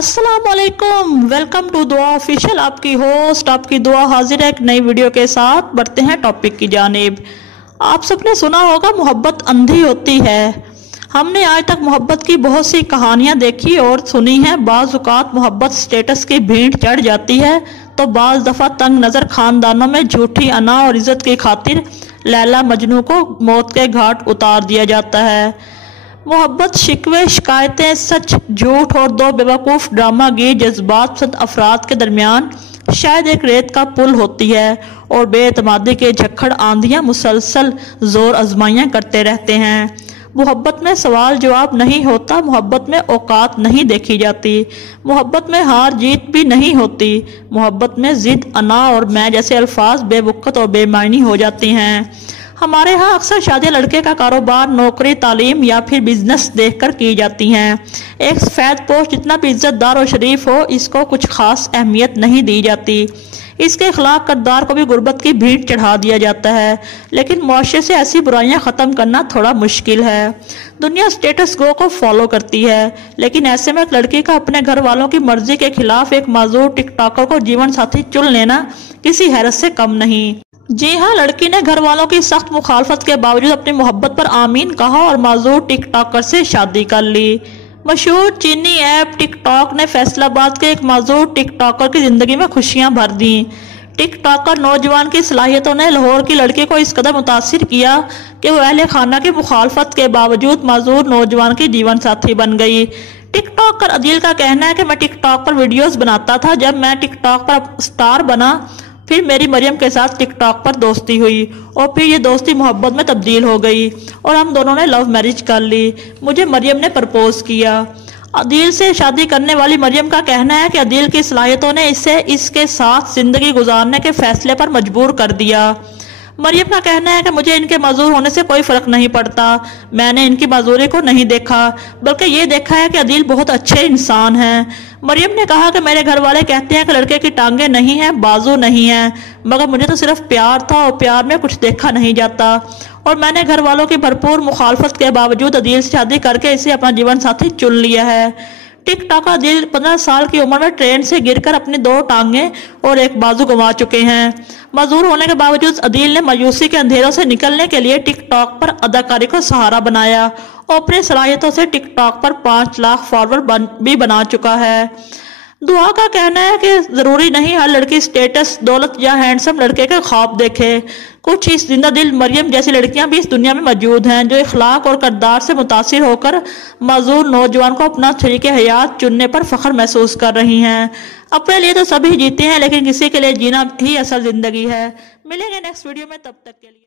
अस्सलाम वालेकुम, welcome to दुआ ऑफिशियल। आपकी होस्ट आपकी दुआ हाजिर है एक नई वीडियो के साथ। बढ़ते हैं टॉपिक की जानिब। आप सबने सुना होगा मोहब्बत अंधी होती है। हमने आज तक मोहब्बत की बहुत सी कहानियां देखी और सुनी हैं। बाज़ औक़ात मोहब्बत स्टेटस की भीड़ चढ़ जाती है तो बाज़ दफ़ा तंग नज़र ख़ानदानों में झूठी अना और इज़्ज़त की खातिर लैला मजनू को मौत के घाट उतार दिया जाता है। मोहब्बत शिकवे, शिकायतें, सच, झूठ और दो बेवकूफ़ ड्रामागीर जज्बात पसंद अफराद के दरमियान शायद एक रेत का पुल होती है और बेएतमादी के झक्खड़ आंधियां मुसलसल जोर आजमाइयां करते रहते हैं। मोहब्बत में सवाल जवाब नहीं होता, मोहब्बत में औकात नहीं देखी जाती, मोहब्बत में हार जीत भी नहीं होती, मोहब्बत में जिद, अना और मैं जैसे अल्फाज बेवक़्त और बेमायनी हो जाती हैं। हमारे यहाँ अक्सर शादियाँ लड़के का कारोबार, नौकरी, तालीम या फिर बिजनेस देखकर की जाती हैं। एक सफ़ेद पोश जितना भी इज्जतदार और शरीफ हो, इसको कुछ खास अहमियत नहीं दी जाती। इसके अखलाक किरदार को भी गुर्बत की भीड़ चढ़ा दिया जाता है। लेकिन मुआशरे से ऐसी बुराइयां ख़त्म करना थोड़ा मुश्किल है। दुनिया स्टेटस गो को फॉलो करती है, लेकिन ऐसे में एक लड़की का अपने घर वालों की मर्जी के खिलाफ एक माजूर टिकटॉकर को जीवन साथी चुन लेना किसी हैरत से कम नहीं। जी हाँ, लड़की ने घर वालों की सख्त मुखालफत के बावजूद अपनी मोहब्बत पर आमीन कहा और माजूर टिकटॉकर से शादी कर ली। मशहूर चीनी ऐप टिकटॉक ने फैसलाबाद के एक माजूर टिकटॉकर की जिंदगी में खुशियां भर दी। टिकटॉकर नौजवान की सलाहियतों ने लाहौर की लड़की को इस कदर मुतासिर किया कि वो अहले खाना की मुखालफत के बावजूद माजूर नौजवान की जीवन साथी बन गई। टिकटॉकर अदील का कहना है कि मैं टिकटॉक पर वीडियोस बनाता था। जब मैं टिकटॉक पर स्टार बना फिर मेरी मरियम के साथ टिकटॉक पर दोस्ती हुई और फिर ये दोस्ती मोहब्बत में तब्दील हो गई और हम दोनों ने लव मैरिज कर ली। मुझे मरियम ने प्रपोज किया। अदील से शादी करने वाली मरियम का कहना है कि अदील की सलाहियतों ने इसे इसके साथ जिंदगी गुजारने के फैसले पर मजबूर कर दिया। मरियम का कहना है कि मुझे इनके मजूर होने से कोई फर्क नहीं पड़ता। मैंने इनकी मजूरी को नहीं देखा, बल्कि ये देखा है कि अदील बहुत अच्छे इंसान हैं। मरियम ने कहा कि मेरे घर वाले कहते हैं कि लड़के की टांगे नहीं हैं, बाजू नहीं हैं, मगर मुझे तो सिर्फ प्यार था और प्यार में कुछ देखा नहीं जाता और मैंने घर वालों की भरपूर मुखालफत के बावजूद अदील से शादी करके इसे अपना जीवन साथी चुन लिया है। टिकटॉकर अदील 15 साल की उम्र में ट्रेन से गिरकर अपनी 2 टांगे और एक बाजू गंवा चुके हैं। मजदूर होने के बावजूद अदील ने मायूसी के अंधेरों से निकलने के लिए टिकटॉक पर अदाकारी को सहारा बनाया और अपनी सलाहियतों से टिकटॉक पर 5 लाख फॉलोअर भी बना चुका है। दुआ का कहना है कि जरूरी नहीं हर लड़की स्टेटस, दौलत या हैंडसम लड़के के ख्वाब देखे। कुछ इस जिंदा दिल मरियम जैसी लड़कियां भी इस दुनिया में मौजूद हैं जो इखलाक और किरदार से मुतासिर होकर माजूर नौजवान को अपना शरीके हयात चुनने पर फख्र महसूस कर रही हैं। अपने लिए तो सभी जीते हैं, लेकिन किसी के लिए जीना ही असल जिंदगी है। मिलेंगे नेक्स्ट वीडियो में, तब तक के लिए।